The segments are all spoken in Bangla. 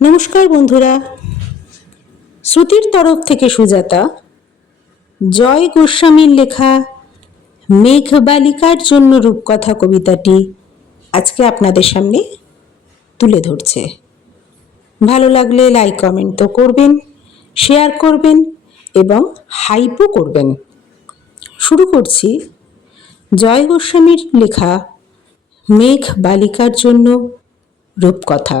নমস্কার বন্ধুরা। শ্রুতির তরফ থেকে সুজাতা, জয় গোস্বামীর লেখা মেঘ বালিকার জন্য রূপকথা কবিতাটি আজকে আপনাদের সামনে তুলে ধরছে। ভালো লাগলে লাইক কমেন্ট তো করবেন শেয়ার করবেন এবং হাইপও করবেন। শুরু করছি জয় গোস্বামীর লেখা মেঘ বালিকার জন্য রূপকথা।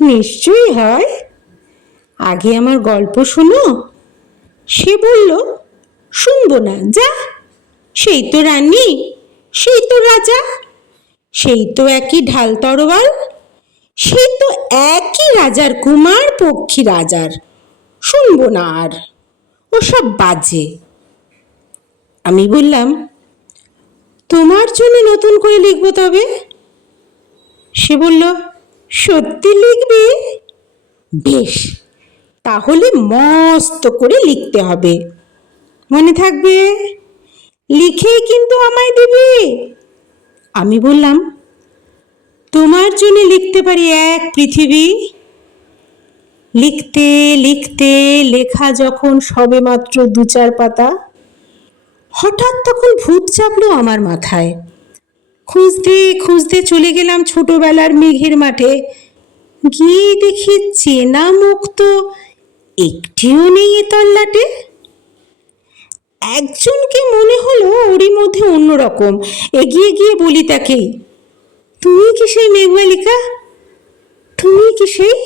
নিশ্চয়ই হয়। আগে আমার গল্প শোনো। সে বলল, শুনব না, যা। সেই তো রানী, সেই তো রাজা, সেই তো একই ঢাল তরোয়াল, সেই তো একই রাজার কুমার পক্ষী রাজার। শুনব না আর ওসব বাজে। আমি বললাম, তোমার জন্য নতুন করে লিখব তবে? সে বলল সত্যি লিখবি? বেশ, তাহলে মস্ত করে লিখতে হবে। মনে থাকবে লিখেই কিন্তু আমায় দিবি? আমি বললাম, তোমার জন্য লিখতে পারি এক পৃথিবী। লিখতে লিখতে লেখা যখন সবে মাত্র দু চার পাতা, হঠাৎ তখন ভূত চাপলো আমার মাথায়। খুঁজতে খুঁজতে চলে গেলাম ছোটবেলার মেঘের মাঠে। গিয়ে দেখি চেনা মুখ তো একটিও নেই এ তল্লাটে। একজনকে মনে হলো ওরই মধ্যে অন্যরকম। এগিয়ে গিয়ে বলি তাকে, তুমি কি সেই মেঘবালিকা তুমি কি সেই?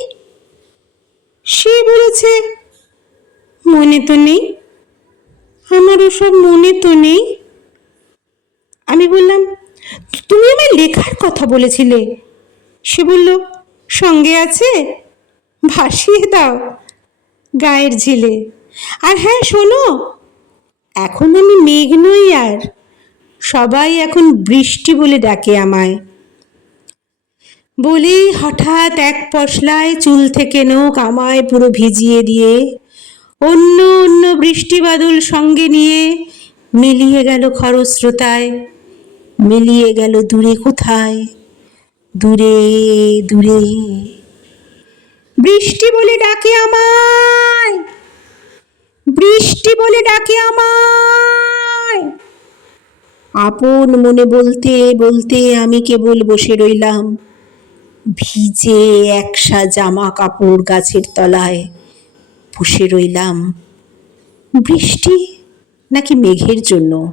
সে বলেছে, মনে তো নেই। আমার ওসব মনে তো নেই। আমি বললাম তুমি আমায় লেখার কথা বলেছিলে। সে বলল, সঙ্গে আছে? ভাসিয়ে দাও গায়ের ঝিলে। আর হ্যাঁ শোনো, এখন আমি মেঘ নই আর, সবাই এখন বৃষ্টি বলে ডাকে আমায়। বলেই হঠাৎ এক পশলায় চুল থেকে নখ আমায় পুরো ভিজিয়ে দিয়ে, অন্য অন্য বৃষ্টি বাদল সঙ্গে নিয়ে মিলিয়ে গেল খরস্রোতায়। মিলিয়ে গেল দূরে কোথায়? দূরে দূরে। বৃষ্টি বলে ডাকে আমায়। বৃষ্টি বলে ডাকে আমায়। আপন মনে বলতে বলতে আমি কেবল বসে রইলাম। ভিজে একসা জামা কাপড় গাছের তলায় বসে রইলাম। বৃষ্টি নাকি মেঘের জন্য?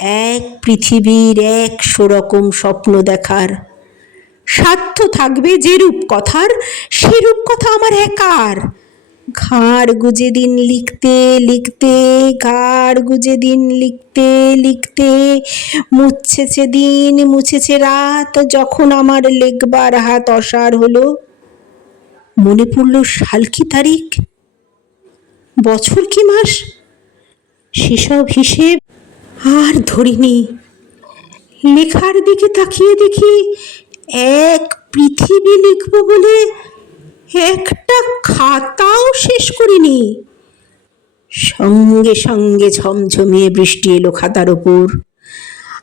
এক পৃথিবীর একশো রকম স্বপ্ন দেখার। স্বার্থ থাকবে যে রূপ কথার সে রূপ কথা আমার একার। ঘাড় গুজে দিন লিখতে লিখতে, ঘাড় গুজে দিন লিখতে লিখতে, মুছেছে দিন, মুছেছে রাত, যখন আমার লেখবার হাত অসার হলো। মনে পড়ল সাল কি তারিখ? বছর কি মাস? সেসব হিসেব আর ধরিনি। লেখার দিকে তাকিয়ে দেখি এক পৃথিবী লিখব বলে একটা খাতাও শেষ করিনি। সঙ্গে সঙ্গে ঝমঝমিয়ে বৃষ্টি এলো খাতার ওপর।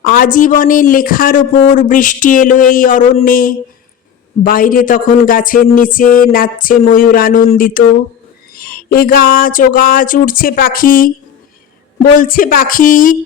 আজীবনের লেখার ওপর বৃষ্টি এলো এই অরণ্যে। বাইরে তখন গাছের নিচে নাচছে ময়ূর আনন্দিত। এ গাছ, ও গাছ উঠছে পাখি। বলছে, পাখি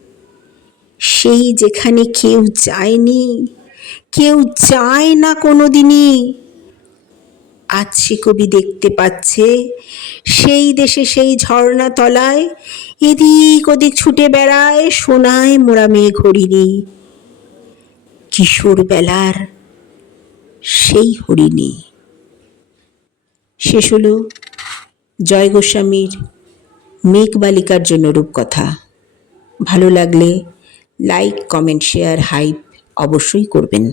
সেই যেখানে কেউ যায়নি, কেউ যায় না কোনো দিনই আজ সে কবি দেখতে পাচ্ছে, সেই দেশে সেই ঝর্ণা তলায়, এদিক ওদিক ছুটে বেড়ায় সোনায় মোরা মেঘ হরিণী। কিশোর বেলার সেই হরিণী। শেষ হলো জয় গোস্বামীর মেঘ বালিকার জন্য রূপকথা। ভালো লাগলে লাইক কমেন্ট শেয়ার হাইপ অবশ্যই করবেন।